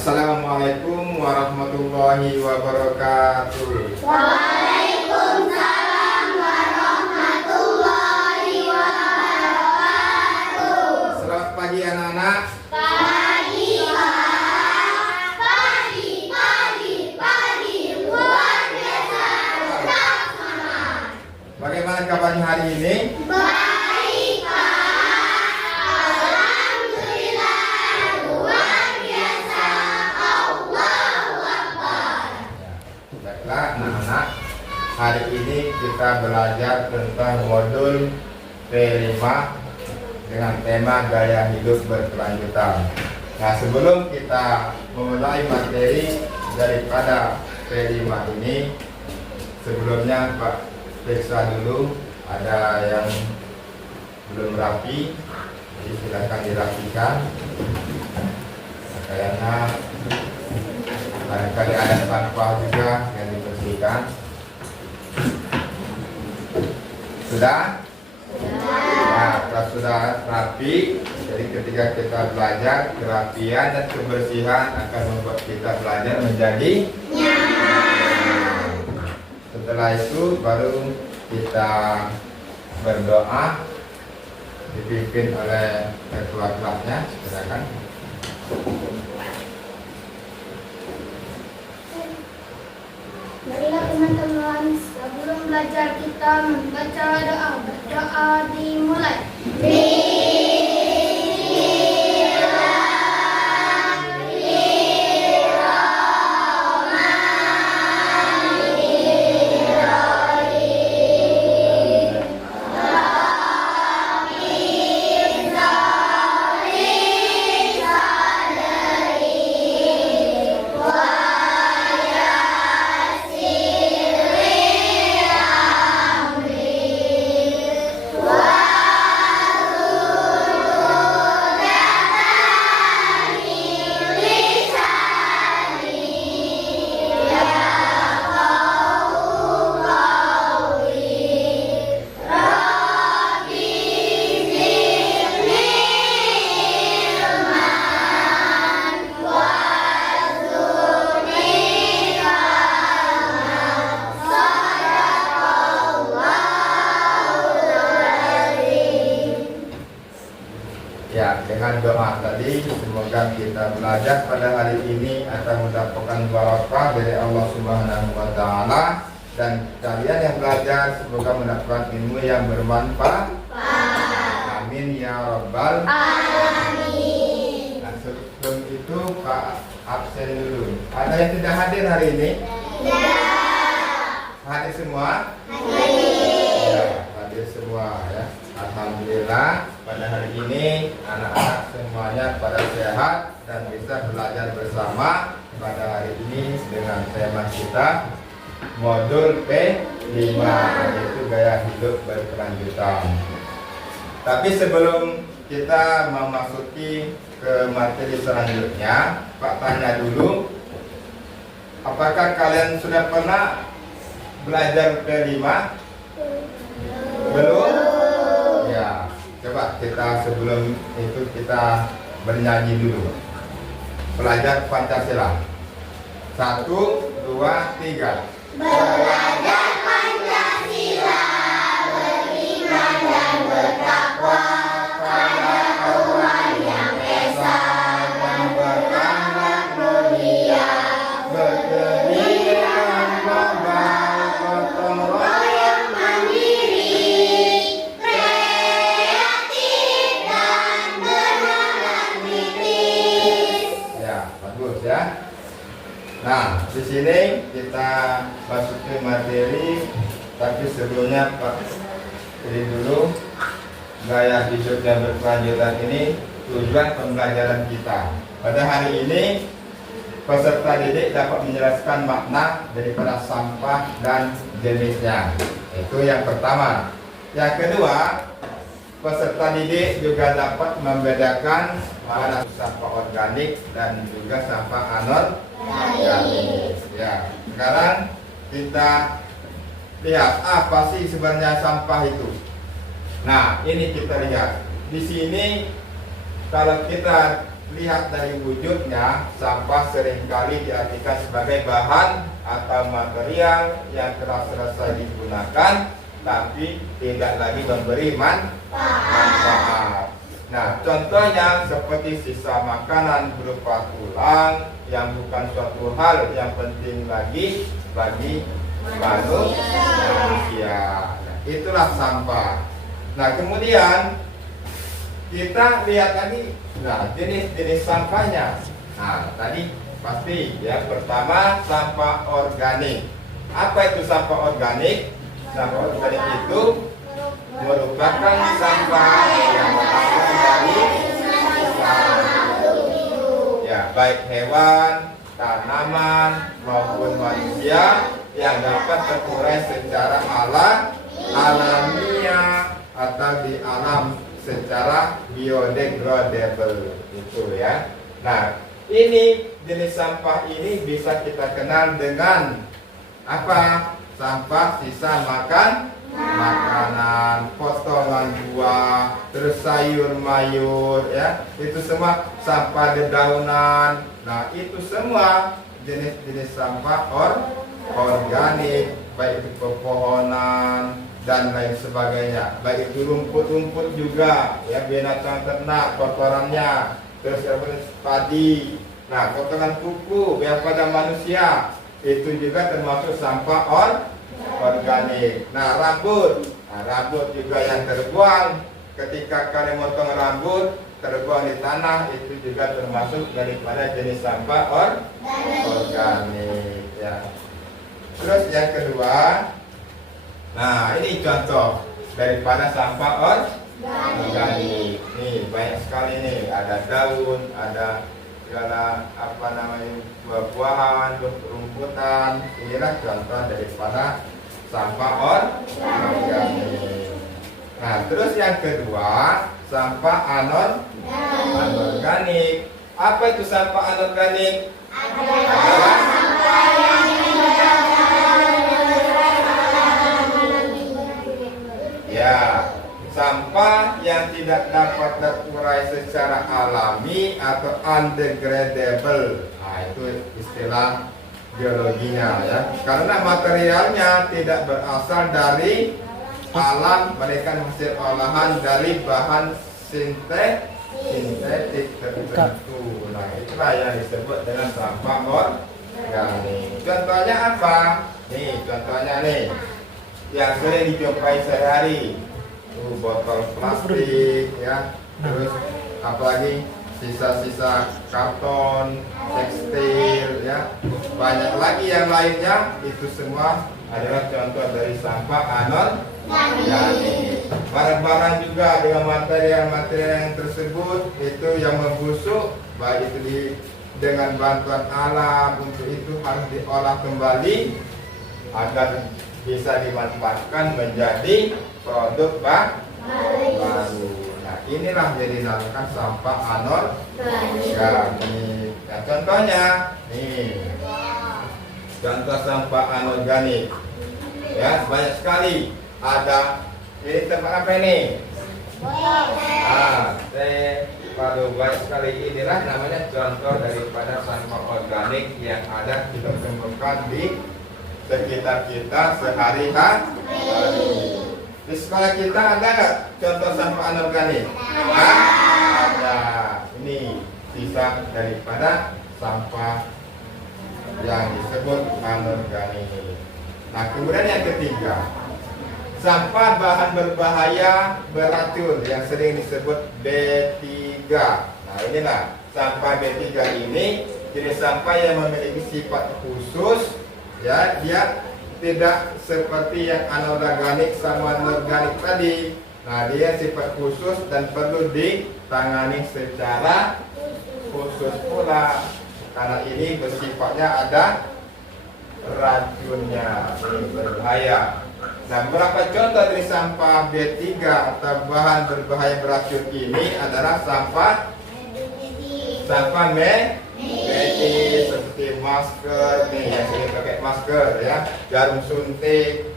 Assalamualaikum warahmatullahi wabarakatuh. Waalaikumsalam warahmatullahi wabarakatuh. Selamat pagi anak-anak. Pagi, Pak. Pagi. Luar biasa. Tetap semangat. Bagaimana kabarnya hari ini? Baik, Pak. Alhamdulillah. Luar biasa. Allahu Akbar. Baiklah anak-anak, hari ini kita belajar tentang modul P5 dengan tema gaya hidup berkelanjutan. Nah, sebelum kita memulai materi daripada P5 ini, sebelumnya Pak periksa dulu ada yang belum rapi, jadi silakan dirapikan. Kayaknya barangkali ada sampah juga yang dibersihkan. Sudah? Nah, kalau sudah rapi, jadi ketika kita belajar, kerapian dan kebersihan akan membuat kita belajar menjadi nyaman. Setelah itu baru kita berdoa, dipimpin oleh ketua kelasnya. Silakan. Marilah teman-teman, sebelum belajar kita membaca doa. Berdoa dimulai. Ya, dengan doa tadi semoga kita belajar pada hari ini akan mendapatkan barokah dari Allah Subhanahu wa taala, dan kalian yang belajar semoga mendapatkan ilmu yang bermanfaat. Amin ya rabbal alamin. Nah, sebelum itu Pak absen dulu. Ada yang tidak hadir hari ini? Hadir semua? Ya, hadir semua ya. Alhamdulillah pada hari ini anak-anak semuanya pada sehat dan bisa belajar bersama pada hari ini dengan tema kita modul P5, yaitu gaya hidup berkelanjutan. Tapi sebelum kita memasuki ke materi selanjutnya, Pak tanya dulu, apakah kalian sudah pernah belajar P5? Belum? Ya, coba kita sebelum itu kita bernyanyi dulu. Belajar Pancasila. 1, 2, 3. Belajar Pancasila, beriman dan bertakwa pada Allah yang Esa, dan berakhlak mulia, berdirikan global, gotong royong, mandiri, kreatif dan bersemangat kritis. ya, bagus ya. Nah, di sini kita masuk ke materi, tapi sebelumnya Pak, ini dulu gaya hidup yang berkelanjutan ini tujuan pembelajaran kita. Pada hari ini peserta didik dapat menjelaskan makna daripada sampah dan jenisnya. Itu yang pertama. Yang kedua, peserta didik juga dapat membedakan mana sampah organik dan juga sampah anorganik. Ya, sekarang kita lihat apa sih sebenarnya sampah itu. Nah, ini kita lihat di sini. Kalau kita lihat dari wujudnya, sampah seringkali diartikan sebagai bahan atau material yang telah selesai digunakan tapi tidak lagi memberi manfaat. Nah, contohnya seperti sisa makanan berupa tulang yang bukan suatu hal yang penting lagi bagi manusia. Nah, itulah sampah. Nah, kemudian kita lihat lagi, nah, jenis-jenis sampahnya. Nah, tadi pasti ya, pertama sampah organik. Apa itu sampah organik? Sampah organik itu merupakan sampah yang berasal dari ya, baik hewan, tanaman maupun manusia yang dapat terurai secara alamiah atau di alam secara biodegradable itu ya. Nah, ini jenis sampah ini bisa kita kenal dengan apa? Sampah sisa makanan, potongan buah, terus sayur mayur ya. Itu semua sampah dedaunan. Nah, itu semua jenis-jenis sampah organik, baik itu pepohonan dan lain sebagainya, baik itu rumput-rumput juga ya, binatang ternak kotorannya, terus padi, nah potongan kuku yang pada manusia itu juga termasuk sampah organik. Nah, rambut juga yang terbuang ketika kalian motong rambut terbuang di tanah, itu juga termasuk daripada jenis sampah organik ya. Terus yang kedua, nah ini contoh daripada sampah organik. Nih banyak sekali nih, ada daun, ada segala apa namanya buah-buahan, rumputan. Inilah contoh daripada sampah organik. Nah, terus yang kedua, sampah anorganik. Apa itu sampah anorganik? Adalah sampah yang sampah yang tidak dapat terurai secara alami atau undegradable. Nah, itu istilah biologinya ya. Karena materialnya tidak berasal dari alam, mereka hasil olahan dari bahan sintetik tertentu. Nah, itulah yang disebut dengan sampah organik. Contohnya apa? Nih, contohnya nih yang sering dijumpai sehari. Botol plastik ya, terus apalagi sisa-sisa karton, tekstil ya, banyak lagi yang lainnya. Itu semua adalah contoh dari sampah anorganik. Barang-barang juga dengan material-material yang tersebut itu yang membusuk, baik itu dengan bantuan alam, untuk itu harus diolah kembali agar bisa dimanfaatkan menjadi produk baru. Nah, inilah jadi dinamakan sampah anorganik. Nah, contohnya nih, contoh sampah anorganik ya, banyak sekali. Ada ini tempat apa ini? Pada banyak sekali. Inilah namanya contoh daripada sampah organik yang ada kita temukan di sekitar kita sehari-hari. Di sekolah kita ada nggak contoh sampah anorganik? Ada. Ini sisa daripada sampah yang disebut anorganik. Nah, kemudian yang ketiga, sampah bahan berbahaya beracun yang sering disebut B3. Nah, inilah sampah B3 ini jenis sampah yang memiliki sifat khusus. Ya, dia tidak seperti yang anorganik sama anorganik tadi. Nah, dia sifat khusus dan perlu ditangani secara khusus pula. Karena ini bersifatnya ada racunnya, ini berbahaya. Nah, beberapa contoh dari sampah B3 atau bahan berbahaya beracun ini adalah sampah medis seperti masker nih, yang sering pakai masker ya, jarum suntik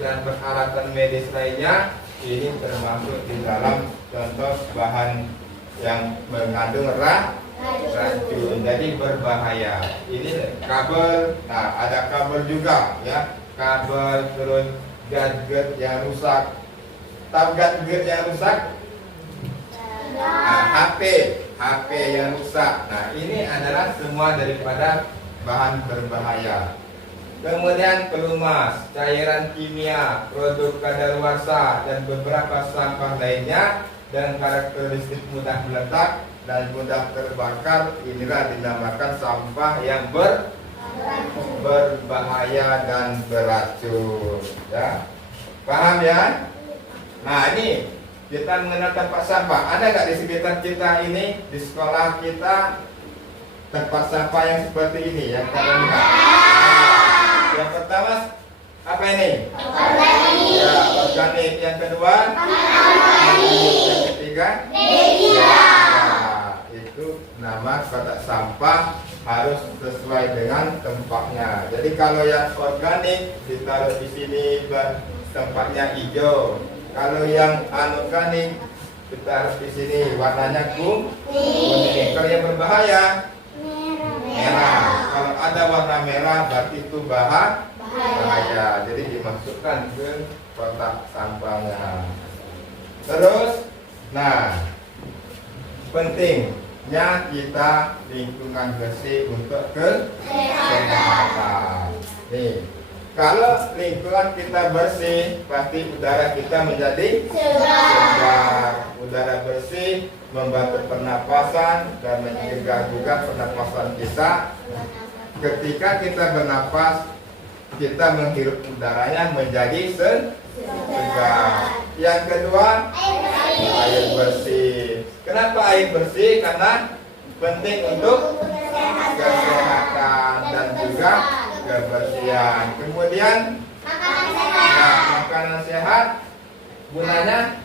dan peralatan medis lainnya, ini termasuk di dalam contoh bahan yang mengandung racun, jadi berbahaya. Ini kabel, nah ada kabel juga ya, kabel, terus gadget yang rusak. Tahu gadget yang rusak? Nah, HP yang rusak. Nah, ini adalah semua daripada bahan berbahaya. Kemudian pelumas, cairan kimia, produk kadaluarsa, dan beberapa sampah lainnya dengan karakteristik mudah meledak dan mudah terbakar. Inilah dinamakan sampah yang berbahaya dan beracun. Ya, paham ya? Nah, ini kita mengenal tempat sampah. Ada nggak di sekitar kita ini, di sekolah kita, tempat sampah yang seperti ini yang kita lihat? Yang pertama apa ini? Organik. Ya, organik. Yang kedua? Yang ketiga? Ya, itu nama kotak sampah harus sesuai dengan tempatnya. Jadi kalau yang organik ditaruh di sini tempatnya hijau. Kalau yang anorganik ditaruh di sini warnanya kuning. Kalau yang berbahaya merah. Kalau ada warna merah berarti itu bahaya. Jadi dimasukkan ke kotak sampahnya. Terus, nah, pentingnya kita lingkungan bersih untuk kesehatan. Nih, kalau lingkungan kita bersih, pasti udara kita menjadi segar. Udara bersih membantu pernapasan dan mencegah juga pernapasan kita. Ketika kita bernapas, kita menghirup udaranya menjadi segar. Yang kedua, air bersih. Kenapa air bersih? Karena penting untuk kesehatan dan juga kebersihan. Kemudian makanan sehat gunanya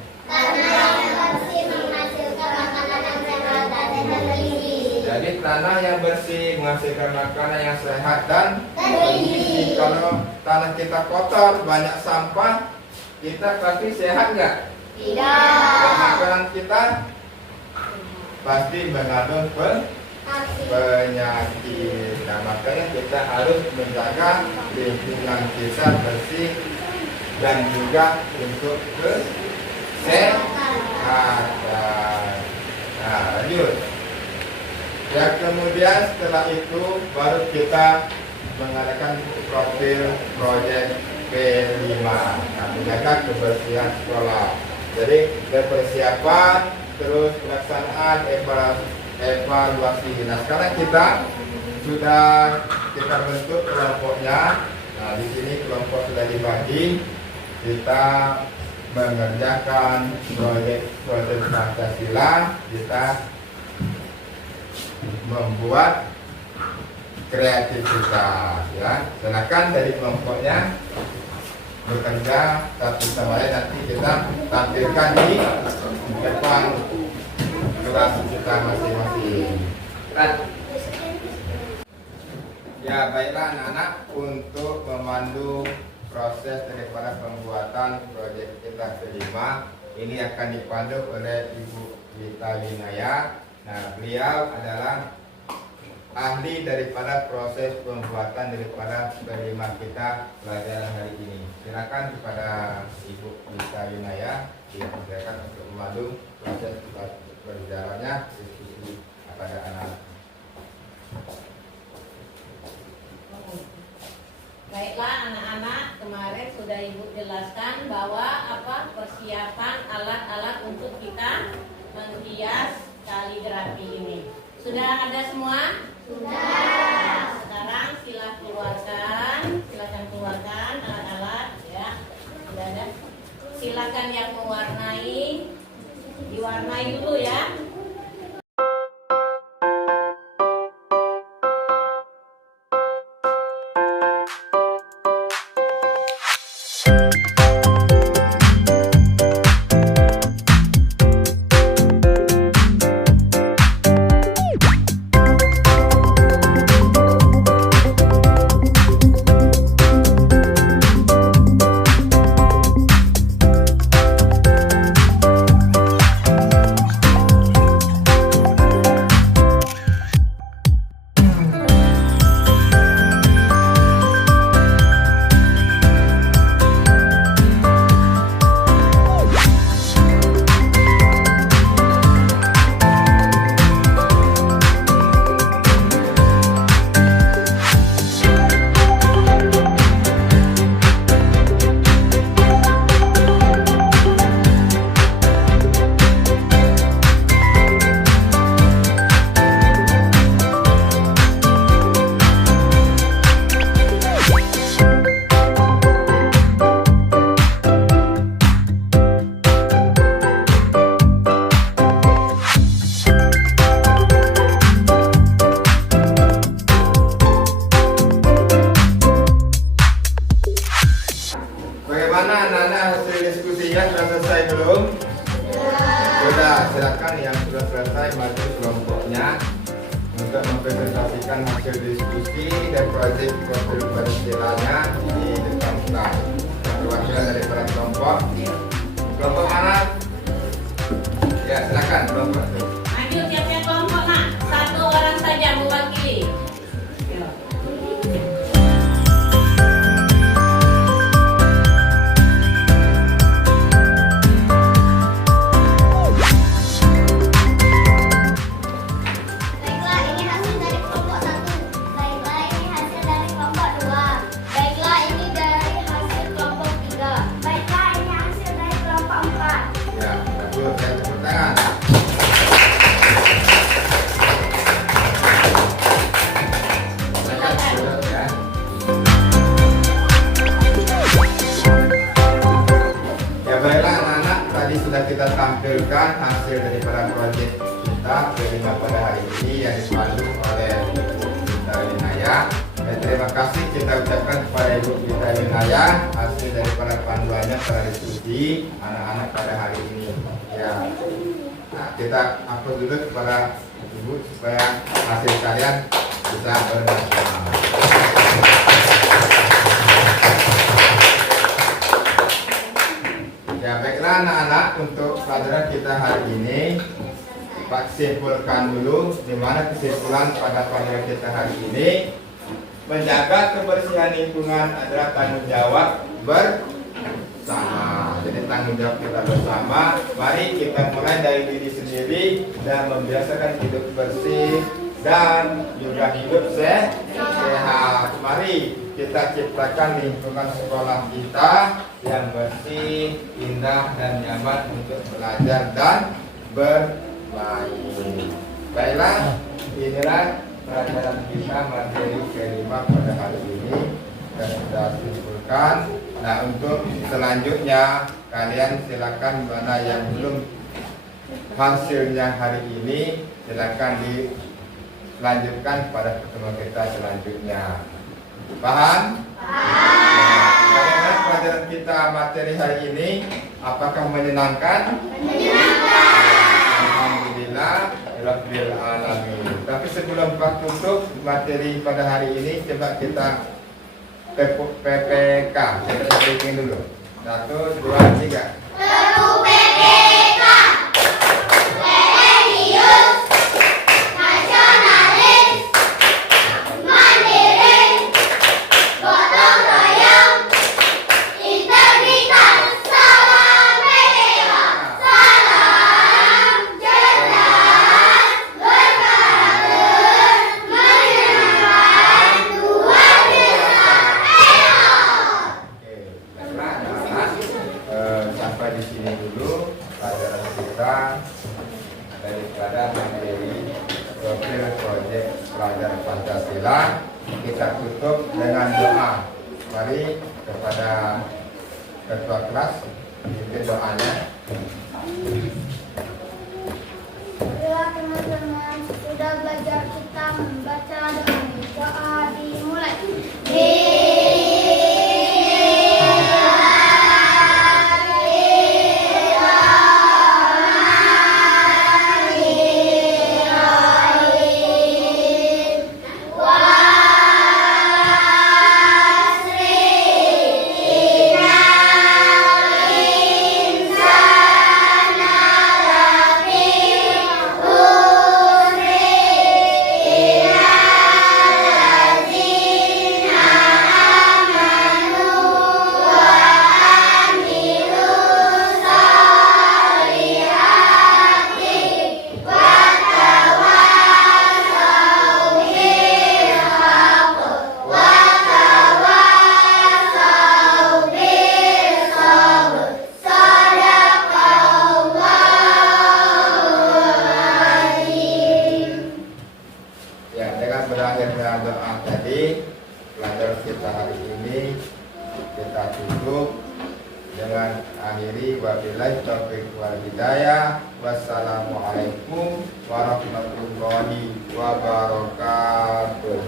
jadi tanah yang bersih menghasilkan makanan yang sehat dan bergizi. Kalau tanah kita kotor, banyak sampah, kita pasti sehat nggak? Tidak. Makanan kita pasti mengandung penyakit. Nah, makanya kita harus menjaga lingkungan kita bersih dan juga untuk kesehatan. Nah, lanjut. Ya, kemudian setelah itu baru kita mengadakan profil proyek P5. Nah, menjaga kebersihan sekolah. Jadi persiapan, terus pelaksanaan, evaluasi. Nah, sekarang kita sudah bentuk kelompoknya. Nah, di sini kelompok sudah dibagi. Kita mengerjakan proyek Pancasila. Kita membuat kreativitas. Ya, silakan dari kelompoknya bekerja satu sama lain. Nanti kita tampilkan di depan kelas kita masing-masing. Ya, baiklah anak-anak, untuk memandu proses daripada pembuatan proyek kita kelima ini akan dipandu oleh Ibu Gita Winaya. Nah, beliau adalah ahli daripada proses pembuatan daripada kelima kita pelajaran hari ini. Silakan kepada Ibu Gita Winaya dipersilakan untuk memandu proses berjalannya diskusi pada anak. Baiklah anak-anak, kemarin sudah Ibu jelaskan bahwa persiapan alat-alat untuk kita menghias kaligrafi ini. Sudah ada semua? Sudah. Sekarang silakan keluarkan alat-alat ya. Sudah ada. Silakan yang mewarnai, diwarnai dulu ya. sudah, silakan yang sudah selesai maju kelompoknya untuk mempresentasikan hasil diskusi dan proyek konferensinya di depan kelas. Perwakilan dari para kelompok. Kelompok mana? Ya, silakan kelompok itu. Maju siapa kelompok nak? Satu orang saja mewakili. Baiklah, ini hasil dari kelompok 1. Baiklah, ini hasil dari kelompok 2. Baiklah, ini dari hasil kelompok 3. Baiklah, ini hasil dari kelompok 4. Ya, bagus. Saya tepuk tangan. Silakan, duduk ya. Ya baiklah anak-anak, tadi sudah kita tampilkan hasil daripada proyek kita kelima pada hari ini yang dipandu oleh Ibu Gita Winaya. Dan terima kasih kita ucapkan kepada Ibu Gita Winaya hasil daripada panduannya pada diskusi anak-anak pada hari ini. Ya, nah, kita upload dulu kepada Ibu supaya hasil kalian bisa bermaksimal. Ya baiklah anak-anak, untuk pelajaran kita hari ini Pak simpulkan dulu di mana kesimpulan pada pelajaran kita hari ini. Menjaga kebersihan lingkungan adalah tanggung jawab bersama. Jadi tanggung jawab kita bersama. Mari kita mulai dari diri sendiri dan membiasakan hidup bersih dan juga hidup sehat. Mari kita ciptakan lingkungan sekolah kita yang bersih, indah dan nyaman untuk belajar dan bermain. Baiklah, inilah pelajaran kita materi kelima pada hari ini dan sudah simpulkan. Nah, untuk selanjutnya kalian silakan mana yang belum hasilnya hari ini silakan dilanjutkan pada pertemuan kita selanjutnya. Paham? Bagaimana pelajaran kita materi hari ini? Apakah menyenangkan? Alhamdulillah Rabbil Alamin. Tapi sebelum Pak tutup materi pada hari ini, coba kita PPK. Kita bikin dulu. 1, 2, 3. PPK. Religius, nasionalis, mandiri, gotong royong, integritas, salam merdeka, salam cerdas, berkarakter, menyenangkan, luar biasa. Oke, baiklah anak-anak. Sampai di sini dulu pelajaran kita daripada materi profil proyek pelajaran Pancasila. Kita tutup dengan doa. Mari kepada ketua kelas pimpin doanya. Bila teman-teman sudah belajar kita membaca doa dimulai. Ya, dengan berakhirnya doa tadi, pelajaran kita hari ini kita tutup dengan akhiri wabillahi taufiq wal hidayah. Wassalamualaikum warahmatullahi wabarakatuh.